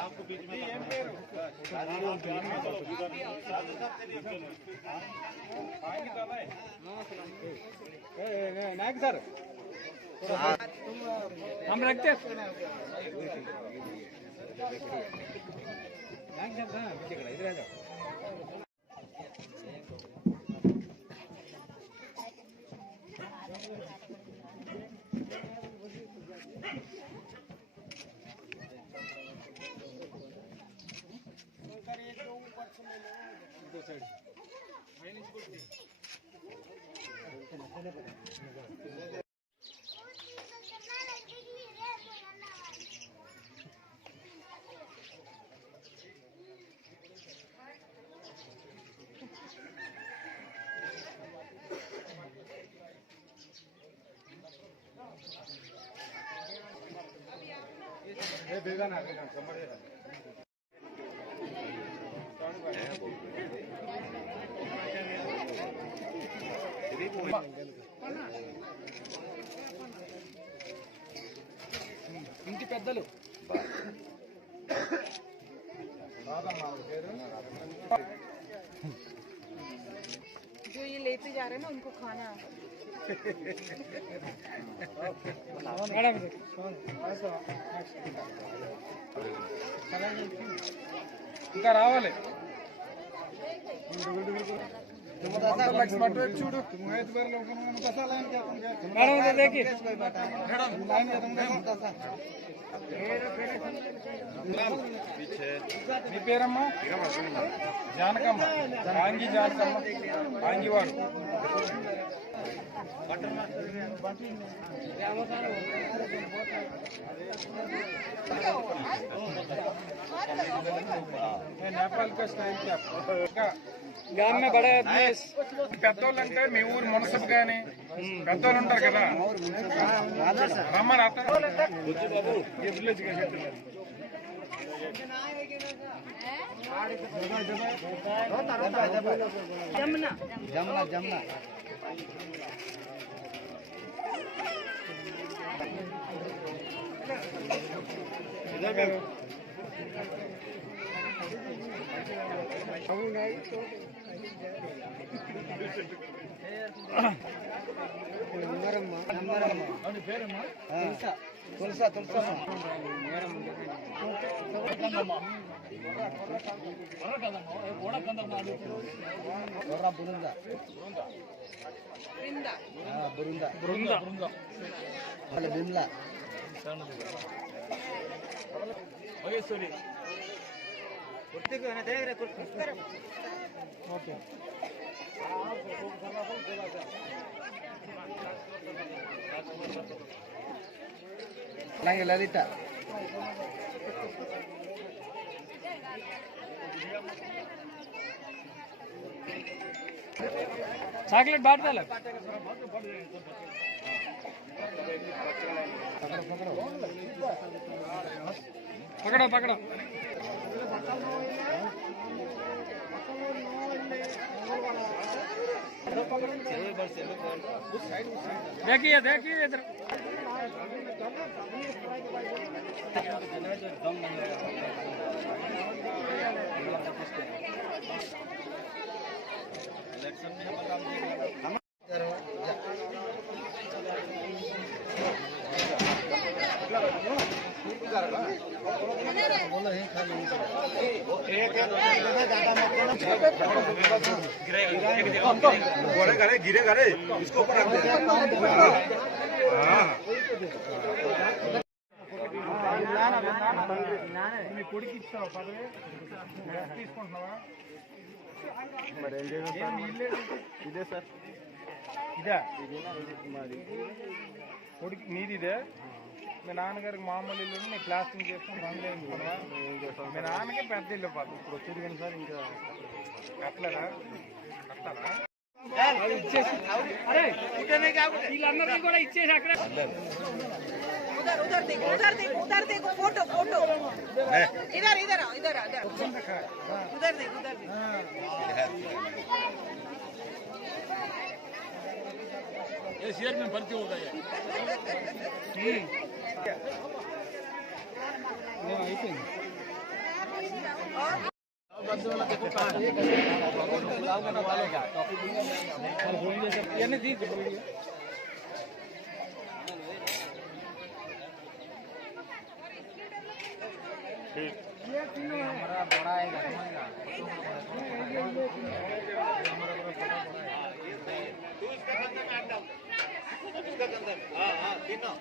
आपको बीच में नायक सर हम रखते इधर आ जाओ। बेगान इंटी पेद्दलु जो ये लेते जा रहे हैं ना उनको खाना ఇంకా రావాలి చూడు మీ పేరమ్మా జానకమ్మ ఆంగి జానకమ్మ ఆంగివాడు नेपाल का स्टाइल क्या गांव में बड़े आदमी పెద్దోళ్ళు అంటే మీ ఊరు మున్సిపల్ గాని పెద్దోళ్ళు ఉంటారు కదా రమ్మని అతను విలేజ్ जमुना जमुना जमुना तुलसा तुलसा बुरुंदा बुरुंदा बुरुंदा बिमला ओके लाएंगे ललिता चॉकलेट बांट दे पकड़ो पकड़ो देखिए देखिए इधर गिरेगा रे इसको ऊपर रख दे మీ కొడుకు ఇస్తావా పదవి తీసుకుంటున్నావా మరి ఏం చేయాలి ఇదే సార్ ఇదా కొడుకు నీది ఇదే మీ నాన్నగారికి మామూలు ఇల్లు మీ ప్లాస్టింగ్ చేసుకుని రంగులు వేయించుకున్నా మీ నాన్నకి పెద్ద ఇల్లు పాటు ఇప్పుడు వచ్చేది కానీ సార్ ఇంకా కట్టలేదా కట్టాలా ఇచ్చేసి అరే వీళ్ళందరికీ కూడా ఇచ్చేసి అక్కడ उधर उधर देखो उधर देखो फोटो फोटो इधर इधर आओ इधर उधर देखो उधर देखो ये शेयर में भर्ती हो गया हाँ हाँ तीनों